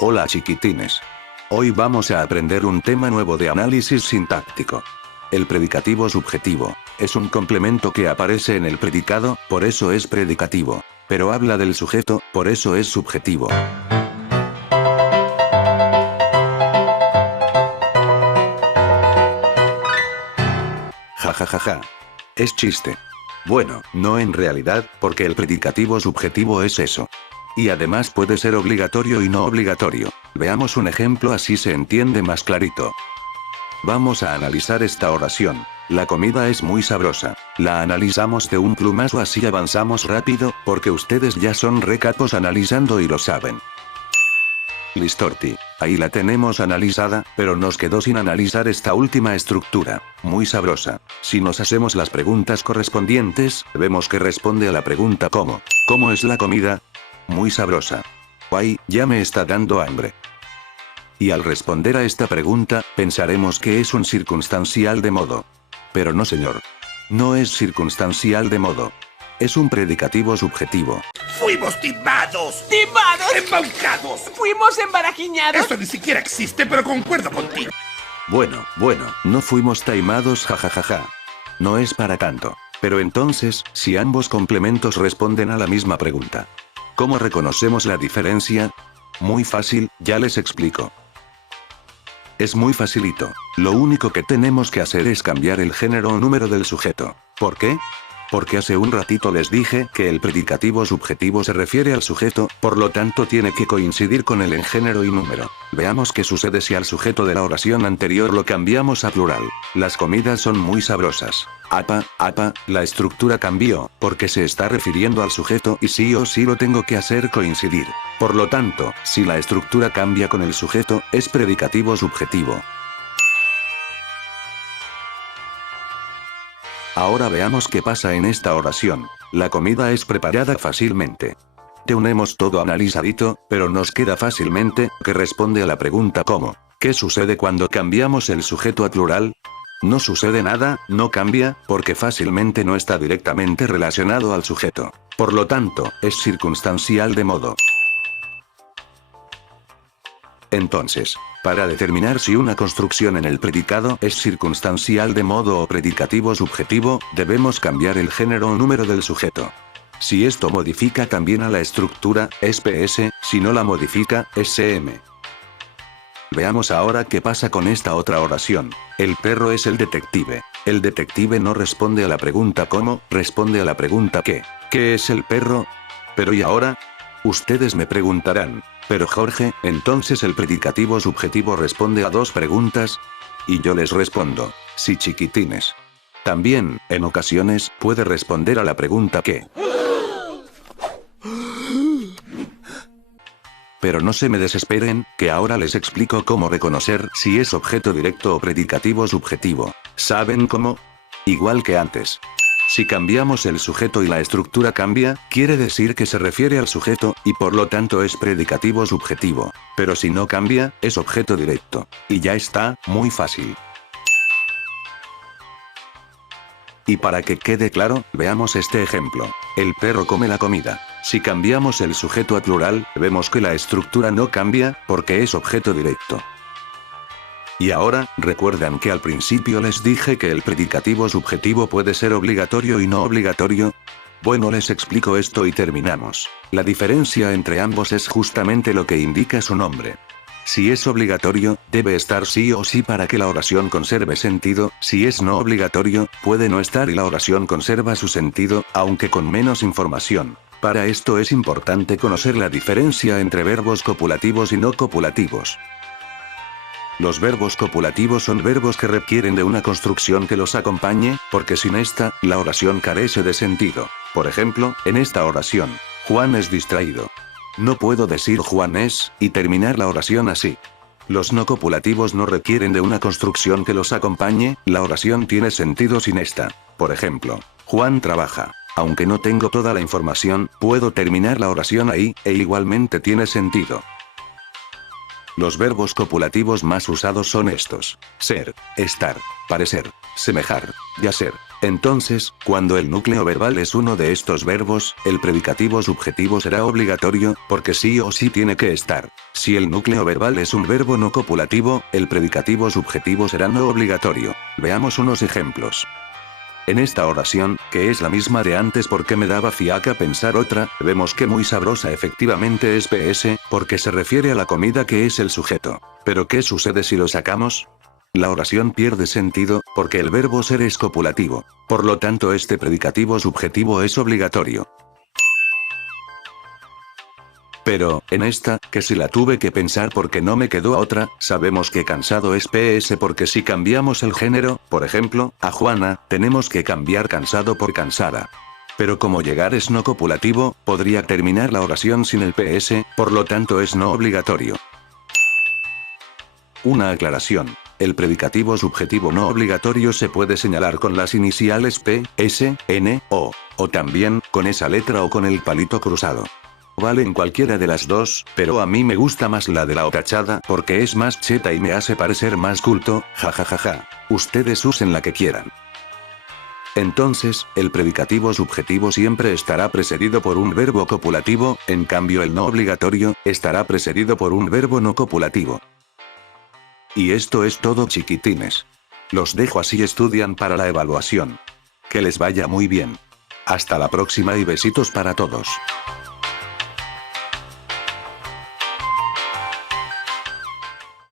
Hola chiquitines. Hoy vamos a aprender un tema nuevo de análisis sintáctico. El predicativo subjetivo es un complemento que aparece en el predicado, por eso es predicativo. Pero habla del sujeto, por eso es subjetivo. Ja ja ja ja. Es chiste. Bueno, no en realidad, porque el predicativo subjetivo es eso. Y además puede ser obligatorio y no obligatorio. Veamos un ejemplo así se entiende más clarito. Vamos a analizar esta oración. La comida es muy sabrosa. La analizamos de un plumazo así avanzamos rápido, porque ustedes ya son recapos analizando y lo saben. Listorti. Ahí la tenemos analizada, pero nos quedó sin analizar esta última estructura. Muy sabrosa. Si nos hacemos las preguntas correspondientes, vemos que responde a la pregunta ¿cómo? ¿Cómo es la comida? Muy sabrosa. Ay, ya me está dando hambre. Y al responder a esta pregunta, pensaremos que es un circunstancial de modo. Pero no señor. No es circunstancial de modo. Es un predicativo subjetivo. ¡Fuimos timados! ¡Timados! ¡Embaucados! ¡Fuimos embarajiñados! Esto ni siquiera existe, pero concuerdo contigo. Bueno, no fuimos taimados jajajaja. No es para tanto. Pero entonces, si ambos complementos responden a la misma pregunta. ¿Cómo reconocemos la diferencia? Muy fácil, ya les explico. Es muy facilito. Lo único que tenemos que hacer es cambiar el género o número del sujeto. ¿Por qué? Porque hace un ratito les dije que el predicativo subjetivo se refiere al sujeto, por lo tanto tiene que coincidir con el en género y número. Veamos qué sucede si al sujeto de la oración anterior lo cambiamos a plural. Las comidas son muy sabrosas. Apa, la estructura cambió, porque se está refiriendo al sujeto y sí o sí lo tengo que hacer coincidir. Por lo tanto, si la estructura cambia con el sujeto, es predicativo subjetivo. Ahora veamos qué pasa en esta oración. La comida es preparada fácilmente. Tenemos todo analizadito, pero nos queda fácilmente, que responde a la pregunta ¿cómo? ¿Qué sucede cuando cambiamos el sujeto a plural? No sucede nada, no cambia, porque fácilmente no está directamente relacionado al sujeto. Por lo tanto, es circunstancial de modo. Entonces, para determinar si una construcción en el predicado es circunstancial de modo o predicativo subjetivo, debemos cambiar el género o número del sujeto. Si esto modifica también a la estructura, es PS, si no la modifica, es CM. Veamos ahora qué pasa con esta otra oración. El perro es el detective. El detective no responde a la pregunta ¿cómo?, responde a la pregunta ¿qué? ¿Qué es el perro? Pero ¿y ahora? Ustedes me preguntarán. Pero Jorge, entonces el predicativo subjetivo responde a dos preguntas. Y yo les respondo, sí chiquitines. También, en ocasiones, puede responder a la pregunta ¿qué? Pero no se me desesperen, que ahora les explico cómo reconocer si es objeto directo o predicativo subjetivo. ¿Saben cómo? Igual que antes. Si cambiamos el sujeto y la estructura cambia, quiere decir que se refiere al sujeto, y por lo tanto es predicativo subjetivo. Pero si no cambia, es objeto directo. Y ya está, muy fácil. Y para que quede claro, veamos este ejemplo. El perro come la comida. Si cambiamos el sujeto a plural, vemos que la estructura no cambia, porque es objeto directo. Y ahora, ¿recuerdan que al principio les dije que el predicativo subjetivo puede ser obligatorio y no obligatorio? Bueno, les explico esto y terminamos. La diferencia entre ambos es justamente lo que indica su nombre. Si es obligatorio, debe estar sí o sí para que la oración conserve sentido, si es no obligatorio, puede no estar y la oración conserva su sentido, aunque con menos información. Para esto es importante conocer la diferencia entre verbos copulativos y no copulativos. Los verbos copulativos son verbos que requieren de una construcción que los acompañe, porque sin esta, la oración carece de sentido. Por ejemplo, en esta oración, Juan es distraído. No puedo decir Juan es, y terminar la oración así. Los no copulativos no requieren de una construcción que los acompañe, la oración tiene sentido sin esta. Por ejemplo, Juan trabaja. Aunque no tengo toda la información, puedo terminar la oración ahí, e igualmente tiene sentido. Los verbos copulativos más usados son estos: ser, estar, parecer, semejar, y hacer. Entonces, cuando el núcleo verbal es uno de estos verbos, el predicativo subjetivo será obligatorio, porque sí o sí tiene que estar. Si el núcleo verbal es un verbo no copulativo, el predicativo subjetivo será no obligatorio. Veamos unos ejemplos. En esta oración, que es la misma de antes porque me daba fiaca pensar otra, vemos que muy sabrosa efectivamente es PS, porque se refiere a la comida que es el sujeto. ¿Pero qué sucede si lo sacamos? La oración pierde sentido, porque el verbo ser es copulativo. Por lo tanto este predicativo subjetivo es obligatorio. Pero, en esta, que si la tuve que pensar porque no me quedó otra, sabemos que cansado es PS porque si cambiamos el género, por ejemplo, a Juana, tenemos que cambiar cansado por cansada. Pero como llegar es no copulativo, podría terminar la oración sin el PS, por lo tanto es no obligatorio. Una aclaración. El predicativo subjetivo no obligatorio se puede señalar con las iniciales P, S, N, O también, con esa letra o con el palito cruzado. Vale en cualquiera de las dos, pero a mí me gusta más la de la O tachada porque es más cheta y me hace parecer más culto, jajajaja. Ustedes usen la que quieran. Entonces, el predicativo subjetivo siempre estará precedido por un verbo copulativo, en cambio el no obligatorio, estará precedido por un verbo no copulativo. Y esto es todo, chiquitines. Los dejo así estudian para la evaluación. Que les vaya muy bien. Hasta la próxima y besitos para todos.